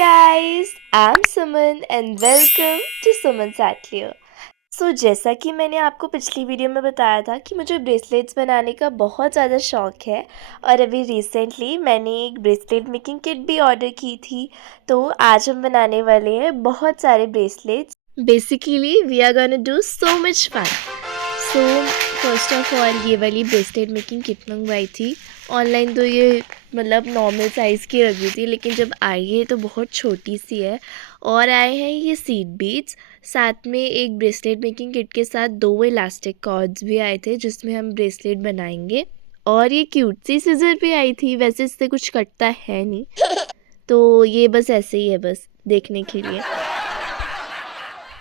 guys, I'm Suman and welcome to Suman's Atelier. जैसा कि मैंने आपको पिछली वीडियो में बताया था कि मुझे ब्रेसलेट्स बनाने का बहुत ज़्यादा शौक है और अभी रिसेंटली मैंने एक ब्रेसलेट मेकिंग किट भी ऑर्डर की थी। तो आज हम बनाने वाले हैं बहुत सारे bracelets. Basically we are gonna do so much fun. So first of all ये वाली ब्रेसलेट मेकिंग किट मंगवाई थी ऑनलाइन। तो ये मतलब नॉर्मल साइज़ की लग रही थी, लेकिन जब आई है तो बहुत छोटी सी है। और आए हैं ये सीड बीड्स, साथ में एक ब्रेसलेट मेकिंग किट के साथ 2 इलास्टिक कॉर्ड्स भी आए थे जिसमें हम ब्रेसलेट बनाएंगे। और ये क्यूट सी सिजर भी आई थी, वैसे इससे कुछ कटता है नहीं, तो ये बस ऐसे ही है, बस देखने के लिए।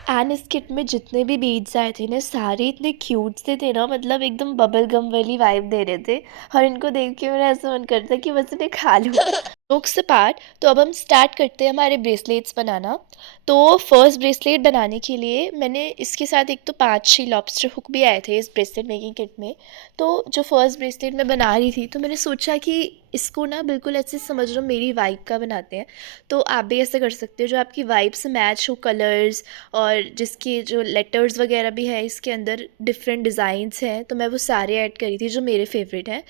एंड इस किट में जितने भी बीड्स आए थे ना, सारे इतने क्यूट से थे ना, मतलब एकदम बबल गम वाली वाइब दे रहे थे। और इनको देख के मेरा ऐसा मन करता है कि बस इन्हें खा लूँ। जोक्स से पार्ट, तो अब हम स्टार्ट करते हैं हमारे ब्रेसलेट्स बनाना। तो फर्स्ट ब्रेसलेट बनाने के लिए मैंने इसके साथ एक तो 5-6 लॉबस्टर हुक भी आए थे इस ब्रेसलेट मेकिंग किट में। तो जो फर्स्ट ब्रेसलेट मैं बना रही थी, तो मैंने सोचा कि इसको ना बिल्कुल ऐसे समझ लो मेरी वाइब का बनाते हैं। तो आप भी ऐसे कर सकते हो जो आपकी वाइब से मैच हो, कलर्स और जिसके जो लेटर्स वगैरह भी है, इसके अंदर डिफरेंट डिज़ाइंस हैं, तो मैं वो सारे ऐड करी थी जो मेरे फेवरेट हैं।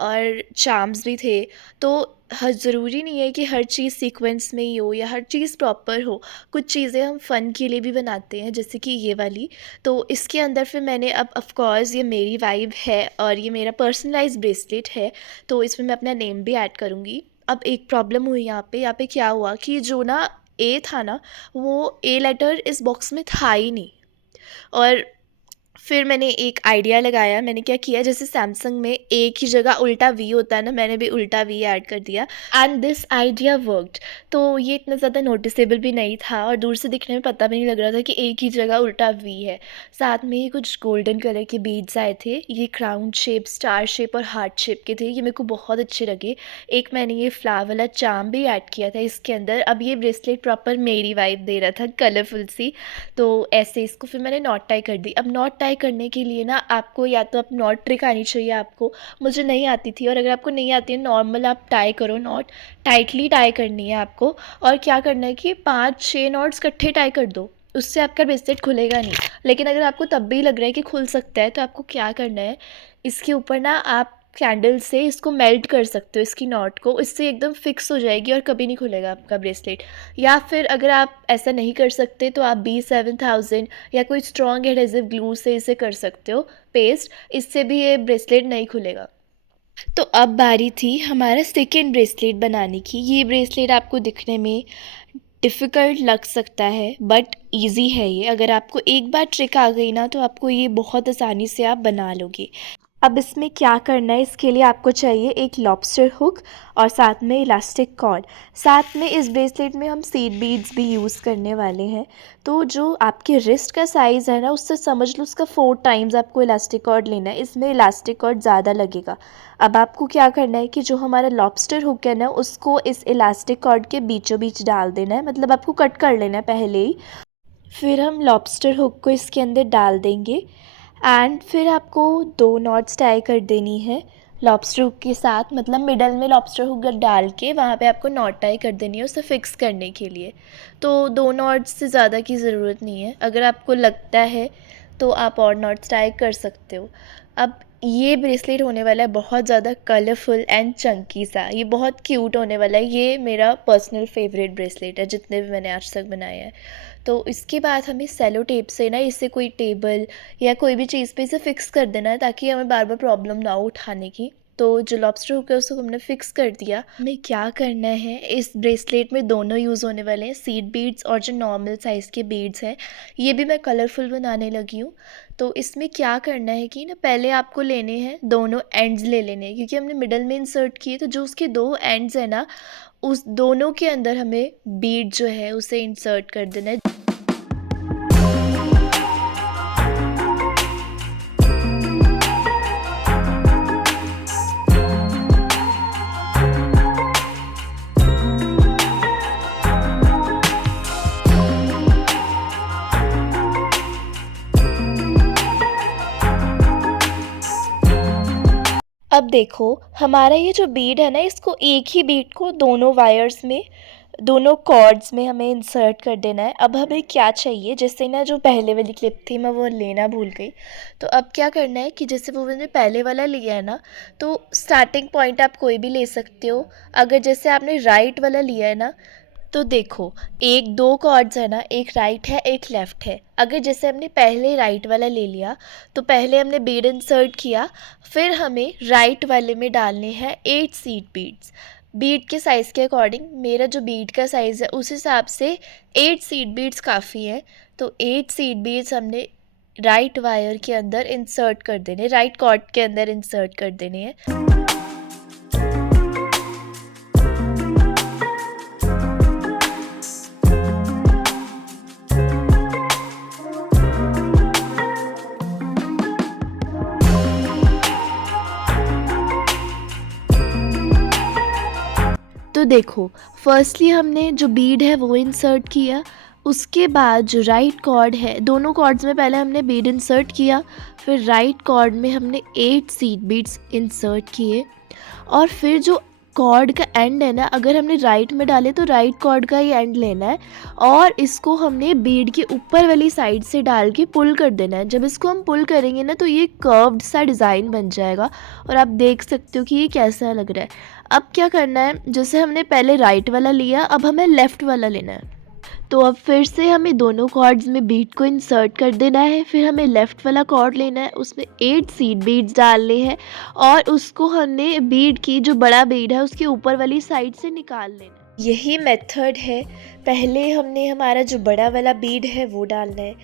और चार्म्स भी थे। तो हर ज़रूरी नहीं है कि हर चीज़ सीक्वेंस में ही हो या हर चीज़ प्रॉपर हो। कुछ चीज़ें हम फ़न के लिए भी बनाते हैं, जैसे कि ये वाली। तो इसके अंदर फिर मैंने अब ऑफ़ कोर्स ये मेरी वाइब है और ये मेरा पर्सनलाइज़ ब्रेसलेट है, तो इसमें मैं अपना नेम भी ऐड करूँगी। अब एक प्रॉब्लम हुई यहाँ पे क्या हुआ कि जो ना ए था ना, वो ए लेटर इस बॉक्स में था ही नहीं। और फिर मैंने एक आइडिया लगाया। मैंने क्या किया, जैसे सैमसंग में ए की जगह उल्टा वी होता है ना, मैंने भी उल्टा वी ऐड कर दिया एंड दिस आइडिया वर्कड। तो ये इतना ज़्यादा नोटिसेबल भी नहीं था और दूर से दिखने में पता भी नहीं लग रहा था कि ए की जगह उल्टा वी है। साथ में ही कुछ गोल्डन कलर के बीड्स आए थे, ये क्राउन शेप, स्टार शेप और हार्ट शेप के थे। ये मेरे को बहुत अच्छे लगे। एक मैंने ये फ्लावर वाला चार्म भी ऐड किया था इसके अंदर। अब ये ब्रेसलेट प्रॉपर मेरी वाइब दे रहा था, कलरफुल सी। तो ऐसे इसको फिर मैंने नॉट टाई कर दी। अब नॉट टाई करने के लिए ना आपको या तो आप नॉट ट्रिक आनी चाहिए आपको, मुझे नहीं आती थी। और अगर आपको नहीं आती है, नॉर्मल आप टाई करो, नॉट टाइटली टाई करनी है आपको। और क्या करना है कि 5-6 नॉट्स इकट्ठे टाई कर दो, उससे आपका ब्रेसलेट खुलेगा नहीं। लेकिन अगर आपको तब भी लग रहा है कि खुल सकता है, तो आपको क्या करना है, इसके ऊपर ना आप कैंडल से इसको मेल्ट कर सकते हो, इसकी नॉट को। इससे एकदम फिक्स हो जाएगी और कभी नहीं खुलेगा आपका ब्रेसलेट। या फिर अगर आप ऐसा नहीं कर सकते, तो आप B7000 या कोई स्ट्रॉन्ग एडहेसिव ग्लू से इसे कर सकते हो पेस्ट, इससे भी ये ब्रेसलेट नहीं खुलेगा। तो अब बारी थी हमारा सेकेंड ब्रेसलेट बनाने की। ये ब्रेसलेट आपको दिखने में डिफ़िकल्ट लग सकता है, बट ईजी है ये। अगर आपको एक बार ट्रिक आ गई ना, तो आपको ये बहुत आसानी से आप बना लोगे। अब इसमें क्या करना है, इसके लिए आपको चाहिए एक लॉबस्टर हुक और साथ में इलास्टिक कॉर्ड। साथ में इस ब्रेसलेट में हम सीड बीड्स भी यूज़ करने वाले हैं। तो जो आपके रिस्ट का साइज़ है ना, उससे समझ लो उसका 4 टाइम्स आपको इलास्टिक कॉर्ड लेना है। इसमें इलास्टिक कॉर्ड ज़्यादा लगेगा। अब आपको क्या करना है कि जो हमारा लॉबस्टर हुक है ना, उसको इस इलास्टिक कॉर्ड के बीचों बीच डाल देना है, मतलब आपको कट कर लेना है पहले ही। फिर हम लॉबस्टर हुक को इसके अंदर डाल देंगे एंड फिर आपको 2 नॉट्स टाई कर देनी है लॉबस्टर हुक के साथ, मतलब मिडल में लॉबस्टर हुक डाल के वहाँ पे आपको नॉट टाई कर देनी है उसे फिक्स करने के लिए। तो 2 नॉट्स से ज़्यादा की ज़रूरत नहीं है, अगर आपको लगता है तो आप और नॉट्स टाई कर सकते हो। अब ये ब्रेसलेट होने वाला है बहुत ज़्यादा कलरफुल एंड चंकी सा, ये बहुत क्यूट होने वाला है। ये मेरा पर्सनल फेवरेट ब्रेसलेट है जितने भी मैंने आज तक बनाए हैं। तो इसके बाद हमें सेलो टेप से ना इसे कोई टेबल या कोई भी चीज़ पे इसे फ़िक्स कर देना है, ताकि हमें बार बार प्रॉब्लम ना हो उठाने की। तो जो लॉबस्टर हुक है उसको हमने फ़िक्स कर दिया। हमें क्या करना है, इस ब्रेसलेट में दोनों यूज़ होने वाले हैं, सीड बीड्स और जो नॉर्मल साइज़ के बीड्स हैं। ये भी मैं कलरफुल बनाने लगी हूँ। तो इसमें क्या करना है कि ना, पहले आपको लेने हैं दोनों एंड्स ले लेने हैं, क्योंकि हमने मिडल में इंसर्ट किए। तो जो उसके 2 एंड्स हैं ना, उस दोनों के अंदर हमें बीड जो है उसे इंसर्ट कर देना है। अब देखो, हमारा ये जो बीड है ना, इसको एक ही बीड को दोनों वायर्स में दोनों कॉर्ड्स में हमें इंसर्ट कर देना है। अब हमें क्या चाहिए, जैसे ना जो पहले वाली क्लिप थी मैं वो लेना भूल गई। तो अब क्या करना है कि जैसे वो मैंने पहले वाला लिया है ना, तो स्टार्टिंग पॉइंट आप कोई भी ले सकते हो। अगर जैसे आपने राइट वाला लिया है ना, तो देखो एक दो कॉर्ड्स है ना, एक राइट है एक लेफ़्ट है। अगर जैसे हमने पहले राइट वाला ले लिया, तो पहले हमने बीड इंसर्ट किया, फिर हमें राइट वाले में डालने हैं 8 सीड बीड्स। बीड के साइज़ के अकॉर्डिंग मेरा जो बीड का साइज़ है उस हिसाब से 8 सीड बीड्स काफ़ी है। तो 8 सीड बीड्स हमने राइट वायर के अंदर इंसर्ट कर देने, राइट कॉर्ड के अंदर इंसर्ट कर देने हैं। तो देखो, फर्स्टली हमने जो बीड है वो इंसर्ट किया, उसके बाद जो राइट कॉर्ड है, दोनों कॉर्ड्स में पहले हमने बीड इंसर्ट किया, फिर राइट कॉर्ड में हमने 8 सीड बीड्स इंसर्ट किए, और फिर जो कॉर्ड का एंड है ना, अगर हमने राइट में डाले तो राइट कॉर्ड का ही एंड लेना है, और इसको हमने बीड के ऊपर वाली साइड से डाल के पुल कर देना है। जब इसको हम पुल करेंगे ना, तो ये कर्व्ड सा डिज़ाइन बन जाएगा, और आप देख सकते हो कि ये कैसा लग रहा है। अब क्या करना है, जैसे हमने पहले राइट वाला लिया, अब हमें लेफ़्ट वाला लेना है। तो अब फिर से हमें दोनों कॉर्ड्स में बीड को इंसर्ट कर देना है, फिर हमें लेफ़्ट वाला कॉर्ड लेना है, उसमें 8 सीड बीड्स डालने हैं, और उसको हमने बीड की जो बड़ा बीड है उसके ऊपर वाली साइड से निकाल लेना है। यही मेथड है। पहले हमने हमारा जो बड़ा वाला बीड है वो डालना है,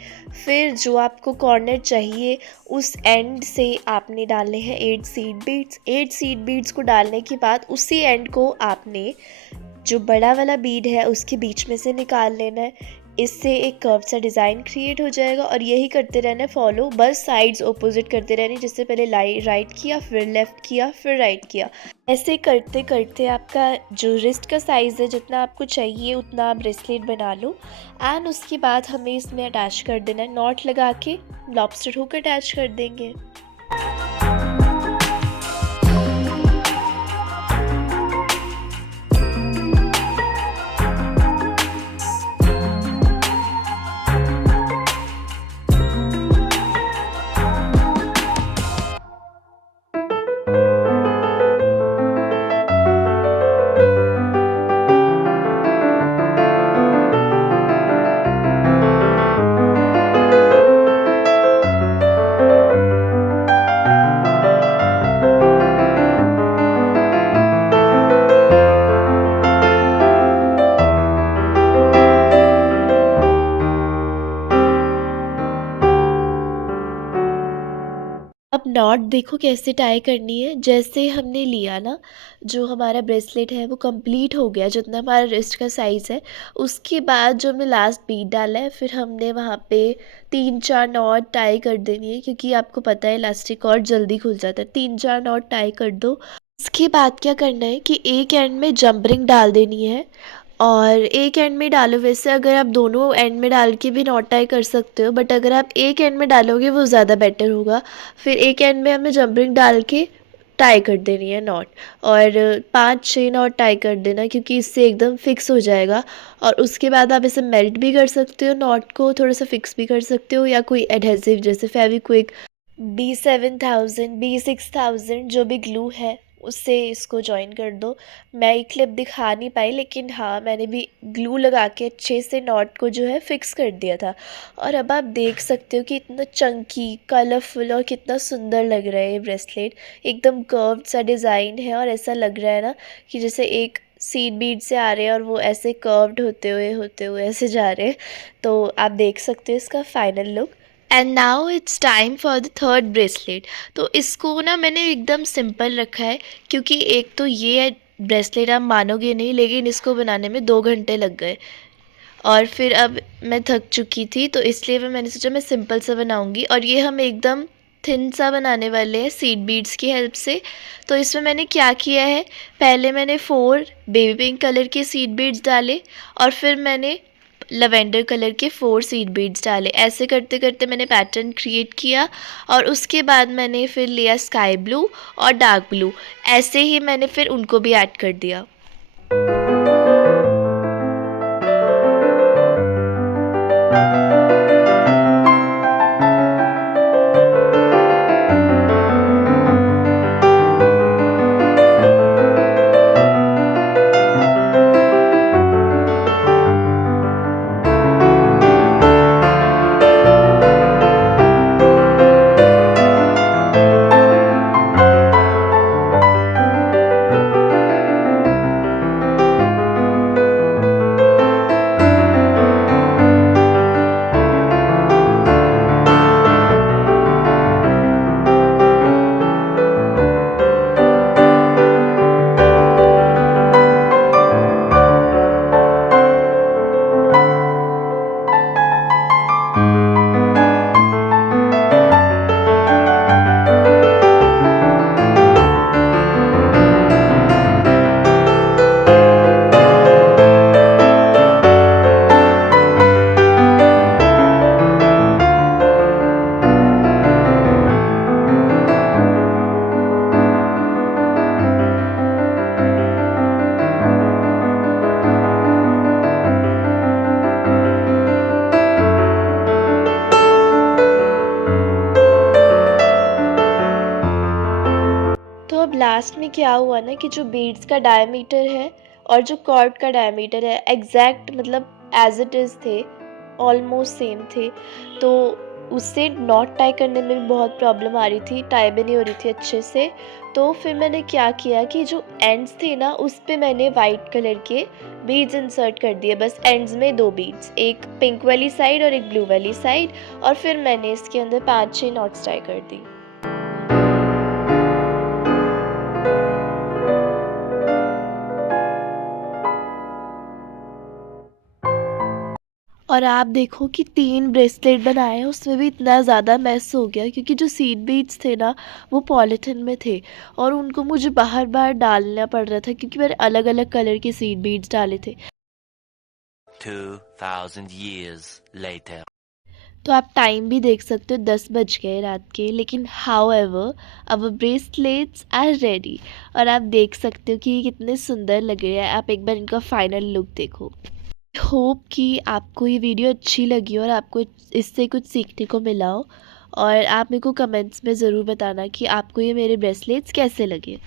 फिर जो आपको कॉर्नर चाहिए उस एंड से आपने डालने हैं 8 सीड बीड्स। 8 सीड बीड्स को डालने के बाद उसी एंड को आपने जो बड़ा वाला बीड है उसके बीच में से निकाल लेना है। इससे एक कर्व सा डिज़ाइन क्रिएट हो जाएगा, और यही करते रहना है फॉलो, बस साइड्स ऑपोजिट करते रहने, जैसे पहले राइट किया, फिर लेफ़्ट किया, फिर राइट किया। ऐसे करते करते आपका जो रिस्ट का साइज़ है, जितना आपको चाहिए उतना आप ब्रेसलेट बना लो, एंड उसके बाद हमें इसमें अटैच कर देना है, नॉट लगा के लॉबस्टर हुक अटैच कर देंगे। अब नॉट देखो कैसे टाई करनी है। जैसे हमने लिया ना, जो हमारा ब्रेसलेट है वो कंप्लीट हो गया, जितना हमारा रिस्ट का साइज़ है, उसके बाद जो हमने लास्ट बीड डाला है, फिर हमने वहाँ पे 3-4 नॉट टाई कर देनी है, क्योंकि आपको पता है इलास्टिक और जल्दी खुल जाता है। 3-4 नॉट टाई कर दो। उसके बाद क्या करना है कि एक एंड में जंप रिंग डाल देनी है, और एक एंड में डालो। वैसे अगर आप दोनों एंड में डाल के भी नॉट टाई कर सकते हो, बट अगर आप एक एंड में डालोगे वो ज़्यादा बेटर होगा। फिर एक एंड में हमें जंप डाल के टाई कर देनी है नॉट, और 5-6 नॉट टाई कर देना, क्योंकि इससे एकदम फिक्स हो जाएगा। और उसके बाद आप इसे मेल्ट भी कर सकते हो, नॉट को थोड़ा सा फिक्स भी कर सकते हो, या कोई एडहेसिव जैसे फेविक्विक, B7000, B6000 जो भी ग्लू है उससे इसको जॉइन कर दो। मैं ये क्लिप दिखा नहीं पाई, लेकिन हाँ मैंने भी ग्लू लगा के अच्छे से नॉट को जो है फिक्स कर दिया था। और अब आप देख सकते हो कि इतना चंकी, कलरफुल और कितना सुंदर लग रहा है ये ब्रेसलेट। एकदम कर्व्ड सा डिज़ाइन है, और ऐसा लग रहा है ना कि जैसे एक सीड बीड से आ रहे हैं और वो ऐसे कर्व्ड होते हुए ऐसे जा रहे हैं। तो आप देख सकते हो इसका final look. And now it's time for the third bracelet. तो इसको ना मैंने एकदम सिंपल रखा है, क्योंकि एक तो ये ब्रेसलेट आप मानोगे नहीं, लेकिन इसको बनाने में 2 घंटे लग गए, और फिर अब मैं थक चुकी थी, तो इसलिए मैंने सोचा मैं सिंपल सा बनाऊंगी। और ये हम एकदम थिन सा बनाने वाले हैं सीड बीड्स की हेल्प से। तो इसमें मैंने क्या किया है, पहले मैंने 4 बेबी पिंक कलर के सीड बीड्स डाले, और फिर मैंने लवेंडर कलर के 4 सीड बीड्स डाले। ऐसे करते करते मैंने पैटर्न क्रिएट किया, और उसके बाद मैंने फिर लिया स्काई ब्लू और डार्क ब्लू, ऐसे ही मैंने फिर उनको भी ऐड कर दिया। लास्ट में क्या हुआ ना कि जो बीड्स का डायमीटर है और जो कॉर्ड का डायमीटर है एग्जैक्ट मतलब एज इट इज़ थे, ऑलमोस्ट सेम थे। तो उससे नॉट टाई करने में भी बहुत प्रॉब्लम आ रही थी, टाई भी नहीं हो रही थी अच्छे से। तो फिर मैंने क्या किया कि जो एंड्स थे ना उस पे मैंने वाइट कलर के बीड्स इंसर्ट कर दिए, बस एंड्स में 2 बीड्स, एक पिंक वाली साइड और एक ब्लू वाली साइड, और फिर मैंने इसके अंदर 5-6 नॉट्स टाई कर दी। और आप देखो कि 3 ब्रेसलेट बनाए हैं, उसमें भी इतना ज़्यादा मेस हो गया क्योंकि जो सीड बीड्स थे ना वो पॉलीथिन में थे और उनको मुझे बाहर-बाहर डालना पड़ रहा था क्योंकि मैंने अलग-अलग कलर के सीड बीड्स डाले थे। 2000 years later. तो आप टाइम भी देख सकते हो 10 बज गए रात के, लेकिन however our bracelets are ready. और आप देख सकते हो कि ये कितने सुंदर लग रहे हैं। आप एक बार इनका फाइनल लुक देखो। होप कि आपको ये वीडियो अच्छी लगी और आपको इससे कुछ सीखने को मिला हो, और आप मेरे को कमेंट्स में ज़रूर बताना कि आपको ये मेरे ब्रेसलेट्स कैसे लगे।